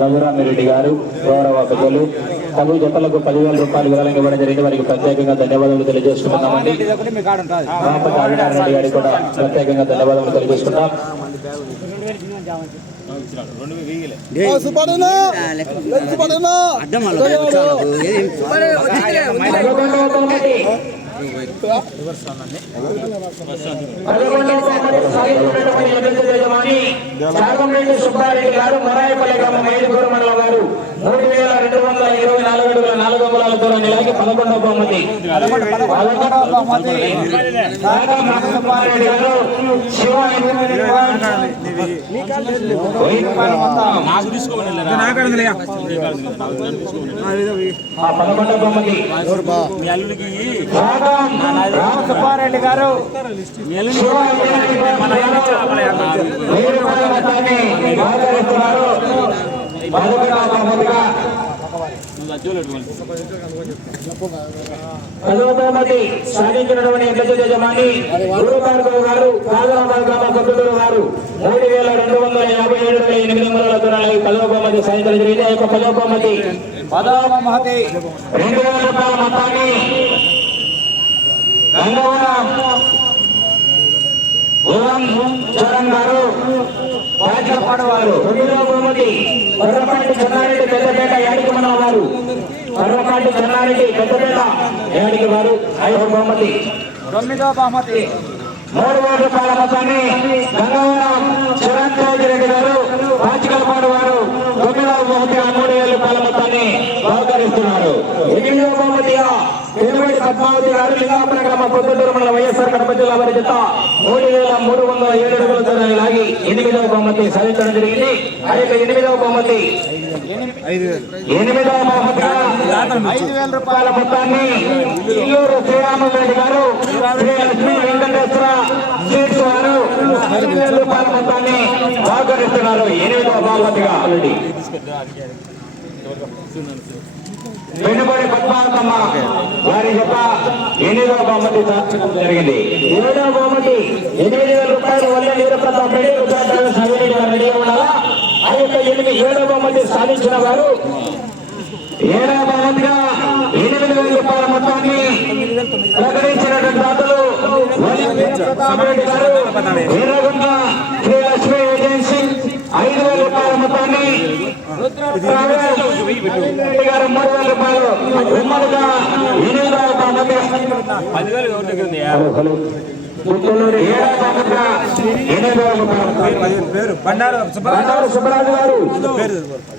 రఘురామిరెడ్డి గారు గౌరవ పెద్దలు తగు జతలకు పదివేల రూపాయలు విరాళంగా ఇవ్వడం జరిగింది. వారికి ప్రత్యేకంగా ధన్యవాదాలు తెలియజేసుకుంటున్నామండి రామపతి ఆదినారాయణ గారికి కూడా ప్రత్యేకంగా ధన్యవాదాలు తెలియజేసుకుంటాం సుపడనా సుపడనా పదకొండవ చాగంరెడ్డి సుబ్బారెడ్డి గారు మరాయపల్లి గ్రామం ఐదుగురు మండలం వారు. మూడు వేల రెండు వందల ఇరవై నాలుగు అడుగుల నాలుగు అంగుళాల దూరాన్ని లాగి పదకొండవ బహుమతి. సుబ్బారెడ్డి గారు శివ పదకొండవ బహుమతి చాగం రామసుబ్బారెడ్డి గారు శివ వెయ్యి రూపాయల పదవ బహుమతి సాధించినటువంటి గజ యజమాని గారు కాదరాబాద్ గ్రామ కొత్తూరు గారు. మూడు వేల రెండు వందల యాభై ఏడు వేల ఎనిమిది వందల దూరాలకి పదవ బహుమతి సాధించడం జరిగింది. ఆ యొక్క పదవ బహుమతి పదవ బహుమతి రెండు వేల రూపాయల మొత్తాన్ని గంగవరం చరణ్ గారు రాజ్యపాడు వారు తొమ్మిదవ బహుమతి కొర్రపాటి చెన్నారెడ్డి పెద్దపేట యాడికి మన వారు కొర్రపాటి చెన్నారెడ్డి పెద్దపేట యాడికి వారు ఐదవ బహుమతి తొమ్మిదో బహుమతి మూడు వేల రూపాయల మొత్తాన్ని గంగవరం చరణ్ రెడ్డి గారు రాజకీయపాడు వారు తొమ్మిదవ బహుమతిగా మూడు వేల రూపాయల మొత్తాన్ని బహుకరిస్తున్నారు. ఎనిమిదవ బహుమతిగా తిరుమడి పద్మావతి గారు లింగాపురం గ్రామ పొద్దుటూరు మండలం వైఎస్ఆర్ కడప జిల్లా వారి జత మూడు వేల మూడు వందల ఏడు అడుగుల దూరాన్ని లాగి ఎనిమిదవ బహుమతి సాధించడం జరిగింది. ఆ యొక్క ఎనిమిదవ బహుమతి ఎనిమిదవ బహుమతిగా ఐదు వేల రూపాయల మొత్తాన్ని ఇల్లూరు శ్రీరామరెడ్డి గారు శ్రీ లక్ష్మీ వెంకటేశ్వర స్వీట్స్ వారు ఐదు వేల రూపాయల మొత్తాన్ని సహకరిస్తున్నారు ఎనిమిదవ బహుమతిగా. ఆల్రెడీ వెనుబడి పద్మావతమ్మ వారి యొక్క ఎనిమిదవ బహుమతి సాధించడం జరిగింది. ఏడవ బహుమతి ఎనిమిది వేల రూపాయలు వల్ల నీరు రెడ్డి ఉపాధ్యాయులు సవిరెడ్డి గారు రెడీగా ఉండాలా ఆ యొక్క ఎనిమిది ఏడవ బహుమతి సాధించిన వారు ఏడవ బహుమతిగా ఎనిమిది వేల రూపాయల మొత్తాన్ని ప్రకటించినటువంటి దాతలు వల్లి గారు. శ్రీ ఐదు వేల రూపాయల మొత్తాన్ని రెడ్డి గారు మూడు వేల రూపాయలు ఉమ్మడిగా ఎనిమిదవ బహుమతి హలో బండారు సుబ్బరాజు గారు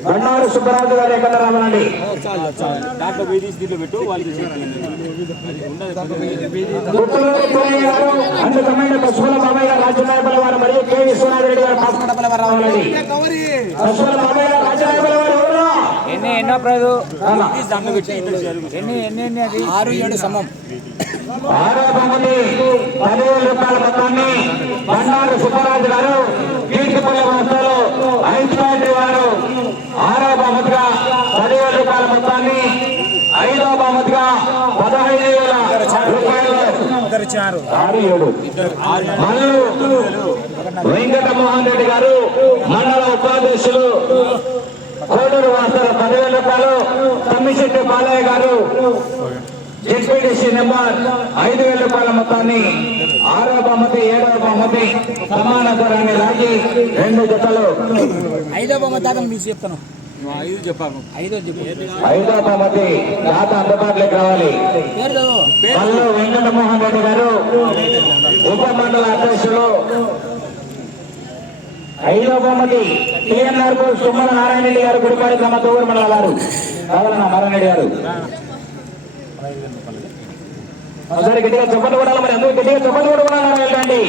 బండారు సుబ్బరాజు గారు ఎక్కడ రావాలండి దాంట్లో దీంట్లో పెట్టు గారు వారు మరియు కె విశ్వనాథ్ గారు వారు రావాలండి పశువుల వారు ఎన్ని ఎన్నో అది ఆరు ఏడు సమం ఆరో బహుమతి పదివేల రూపాయల మొత్తాన్ని బండారు సుబ్బరాజు గారు కీర్తిపల్లి వస్తాలు ఐస్ ఫ్యాక్టరీ వారు ఆరో బహుమతిగా పదివేల రూపాయల మొత్తాన్ని ఐదో బహుమతిగా పదహైదు వేల రూపాయలు ఆరు ఏడు మల్లు వెంకటమోహన్ రెడ్డి గారు మండల ఉపాధ్యక్షులు కోడూరు వాస్తవ పదివేల రూపాయలు తమ్మిశెట్టి బాలయ్య గారు జెడ్పీటీసీ నెంబర్ ఐదు వేల రూపాయల మొత్తాన్ని ఆరో బహుమతి ఏడవ బహుమతి సమాన ధరాన్ని లాగి రెండు జతలు. ఐదో దాకా మీకు చెప్తాను. ఐదు చెప్పాను ఐదో చెప్పు. ఐదో బహుమతి దాత అందుబాటులోకి రావాలి. మల్లు వెంకటమోహన్ రెడ్డి గారు ఉప మండల అధ్యక్షులు. ఐదో బహుమతి టిఎన్ఆర్ సుమ్మల నారాయణ రెడ్డి గారు గుడిపాడి గ్రామ తోగూరు మండల వారు. కావాలన్న నారాయణ రెడ్డి గారు. ఒకసారి గట్టిగా చెప్పలు కూడా మరి? అందరూ గట్టిగా చెప్పలు కూడా వెళ్ళండి.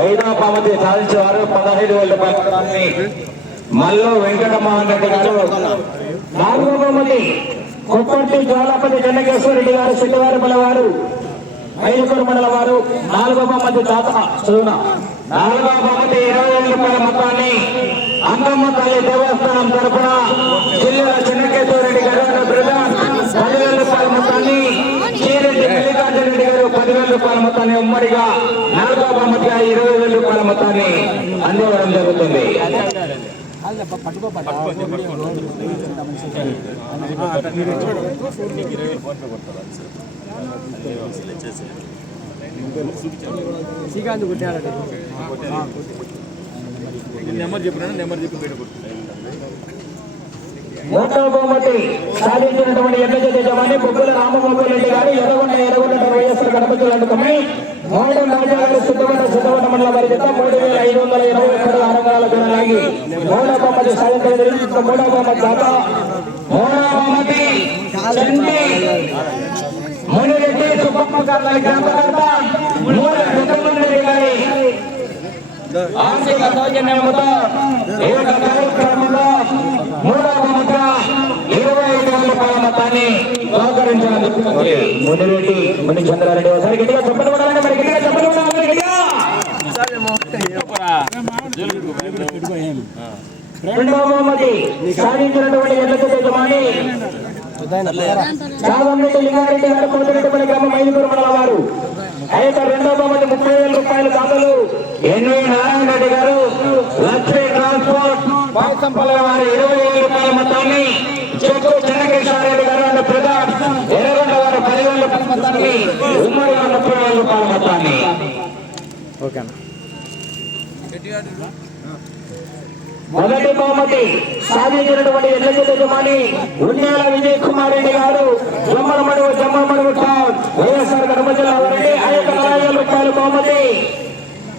ఐదో బహుమతి సాధించేవారు పదహైదు వేల రూపాయలని మల్లు వెంకటమోహన్ రెడ్డి గారు నాలుగో బహుమతి కుప్పటి జ్వాలపతి చెన్నకేశ్వర రెడ్డి గారు శెట్టివారిపల్లి వారు ఐదుగురు మండల వారు నాలుగో బహుమతి తాత చదువున నాలుగో బహుమతి ఇరవై వేల రూపాయల మొత్తాన్ని అంగమ్మ తల్లి దేవస్థానం తరఫున జిల్లాల చెన్నకేశ్వర రెడ్డి గారు అన్న బ్రదర్ పదివేల రూపాయల మొత్తాన్ని చీరెడ్డి మల్లికార్జున రెడ్డి గారు పదివేల రూపాయల మొత్తాన్ని ఉమ్మడిగా నాలుగో బహుమతిగా ఇరవై వేల రూపాయల మొత్తాన్ని అందివ్వడం జరుగుతుంది. శ్రీకాంత్ కొట్టాడట. నెంబర్ చెప్పినా నెంబర్ చెప్పి పెట్టుకో మూడవ బహుమతి సాధించినటువంటి ఎమ్మెల్యే యజమాని బొగ్గుల రామమోహన్ రెడ్డి గారు ఎర్రగొండ ఎర్రగొండ వైఎస్ఆర్ గణపతి లాంటి కమ్మి. మోడల్ రాజా గారు మండల వారి చేత మూడు వేల ఐదు వందల ఇరవై ఒక్కడు అరంగాల లాగి మూడవ బహుమతి సాధించడం జరిగింది. మూడవ బహుమతి దాత మూడవ బహుమతి మునిరెడ్డి సుబ్బమ్మ గారి గ్రామకర్త మూల వెంకటరమణ గారి ఆర్థిక సౌజన్యముతో ఈ యొక్క కార్యక్రమంలో మూడవ ముద్ర ఇరవై ఐదు వేల రూపాయల మొత్తాన్ని సహకరించినందుకు మునిరెడ్డి ముని చంద్రారెడ్డి ఒకసారి గట్టిగా చెప్పలు మరి గట్టిగా చెప్పలు రెండవ బహుమతి సాధించినటువంటి ఎల్లక యజమాని చావంరెడ్డి లింగారెడ్డి గారు కోటిరెడ్డిపల్లి గ్రామం ఐదుగురు మండల వారు. ఆ యొక్క రెండవ బహుమతి ముప్పై వేల రూపాయల దాతలు ఎన్వి నారాయణ రెడ్డి గారు లక్ష్మీ ట్రాన్స్పోర్ట్ పాయసంపల్లి వారి ఇరవై వేల రూపాయల మొత్తాన్ని చెక్కు చెన్నకేశ్వరరెడ్డి గారు అండ్ ప్రధాన్ ఎర్రగొండ వారు పదివేల రూపాయల మొత్తాన్ని ఉమ్మడి వారు ముప్పై వేల రూపాయల మొత్తాన్ని. మొదటి బహుమతి సాధించినటువంటి ఎల్లెల్లి యజమాని ఉన్యాల విజయ్ కుమార్ రెడ్డి గారు జమ్మలమడుగు జమ్మలమడుగు టౌన్ వైఎస్ఆర్ కడప జిల్లా వారికి ఆ యొక్క నలభై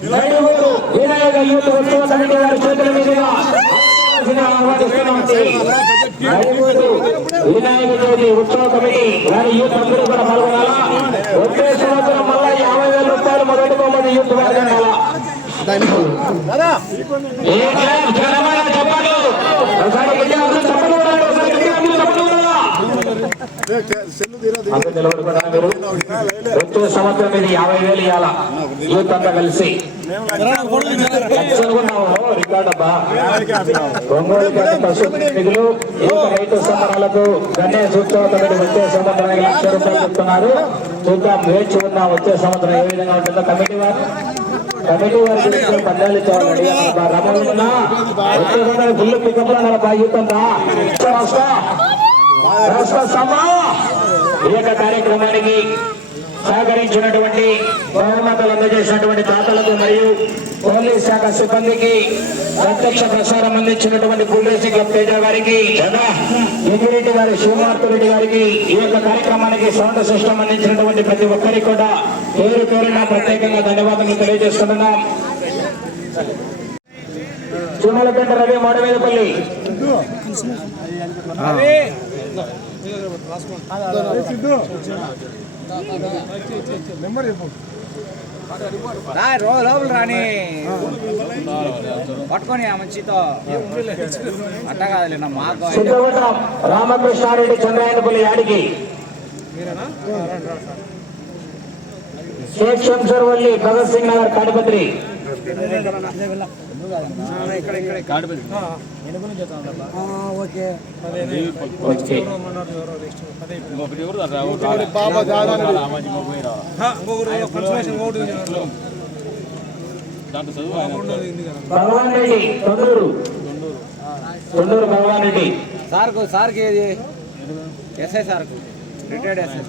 వేల వినాయక యూత్ ఉత్సవ సమితి వారి చేతుల మీదుగా ఆహ్వానిస్తున్నామండి. వినాయక చవితి ఉత్సవ కమిటీ వారి యూత్ అందరూ కూడా పాల్గొనాలా? వచ్చే సంవత్సరం మళ్ళా యాభై వేల రూపాయలు మొదటి బహుమతి యూత్ పాల్గొనాలా చెప్పండి చెప్పండి చెప్పండి. ఒకసారి గట్టిగా వచ్చే సంవత్సరం ఇది యాభై వేలు ఇవ్వాల యూత్ అంతా కలిసి మిగులు రైతు సంబరాలకు గణేష్ ఉత్సవ కమిటీ వచ్చే సంవత్సరం లక్ష రూపాయలు చెప్తున్నారు చూద్దాం వేచి ఉన్నాం వచ్చే సంవత్సరం ఏ విధంగా ఉంటుందో కమిటీ వారు కమిటీ వారి గురించి పద్యాలు ఇచ్చేవాళ్ళు రమణ వచ్చే సంవత్సరం ఫుల్ పికప్లో నలభై యూత్ అంతా రాష్ట్ర సభ ఈ యొక్క కార్యక్రమానికి సహకరించినటువంటి బహుమతులు అందజేసినటువంటి దాతలకు మరియు పోలీస్ శాఖ సిబ్బందికి ప్రత్యక్ష ప్రసారం అందించినటువంటి పుల్లేసి క్లబ్ తేజ గారికి ఎగిరెడ్డి గారి శివమార్తిరెడ్డి గారికి ఈ యొక్క కార్యక్రమానికి సౌండ్ సిస్టమ్ అందించినటువంటి ప్రతి ఒక్కరికి కూడా పేరు పేరున ప్రత్యేకంగా ధన్యవాదాలు తెలియజేస్తున్నాం. చుమ్మలపేట రవి మాడవేదపల్లి లోపల రాని. పట్టుకొని ఆ మంచితో అట్ట కాదులే మాకు రామకృష్ణారెడ్డి చంద్రాయనపల్లి యాడికి. షేక్ శంసర్వల్లి భగత్ సింగ్ నగర్ తాడిపత్రి సార్ భగవాన్ రెడ్డి భగవాన్ రెడ్డి సార్కు సార్కి ఏది ఎస్ఐ సార్కు రిటైర్డ్ ఎస్ఐ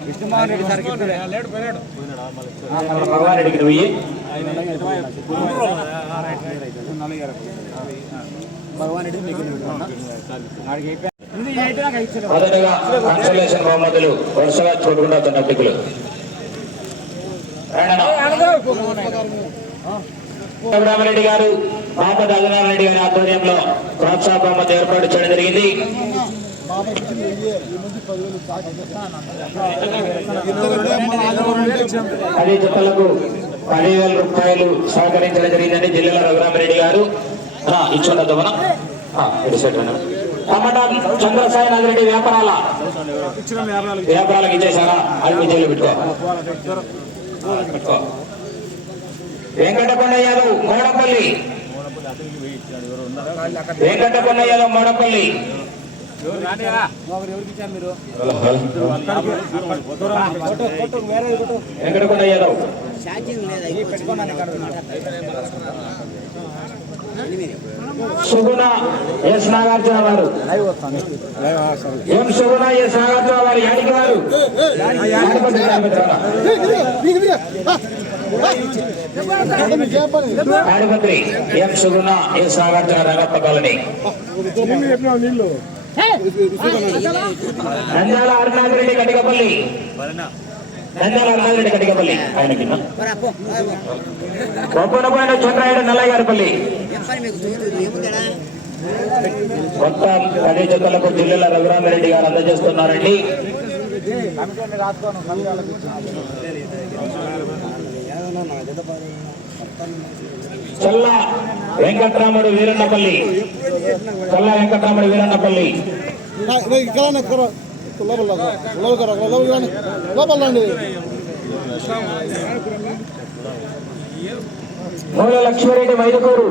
విష్ణుమోహన్ రెడ్డి భగవాన్ రెడ్డి మీకు మొదటగా బహుమతులు వరుసగా చూడకుండా అతిథులు రామరెడ్డి గారు గారి ఆధ్వర్యంలో ప్రోత్సాహ బహుమతి ఏర్పాటు చేయడం జరిగింది. పది జతలకు పదివేల రూపాయలు సహకరించడం జరిగిందండి జిల్లాల రఘురామరెడ్డి గారు. ఇచ్చున్నది మనం ఇటు టమాటా చంద్రసాయి నాగిరెడ్డి వ్యాపారాల. వ్యాపారాలకు ఇచ్చేసారా అది మీ జైలు పెట్టుకో. పెట్టుకో వెంకటకొండ యాదవ్ మోడపల్లి. వెంకటకొండ యాదవ్ మోడపల్లి. వెంకటకొండ యాదవ్ సుగుణ ఎస్ నాగార్జున వారు ఎం సుగుణ ఎస్ నాగార్జున వారు యాడికి వారు? Yadapatri Ramachandra. Yadapatri M Suguna S Nagarjuna Rangappa colony Nandyala Arunath Reddy Katikapalli. Nandyala Arunath Reddy Katikapalli. ఆయనకి చంద్రాయుడు నల్లయ్య గారిపల్లి మొత్తం పది జతలకు జిల్లాల రఘురామరెడ్డి గారు అందజేస్తున్నారండి. చల్ల వెంకట్రాముడు వీరన్నపల్లి. చల్ల వెంకట్రాముడు వీరన్నపల్లి. మూల లక్ష్మీరెడ్డి మైదుకూరు.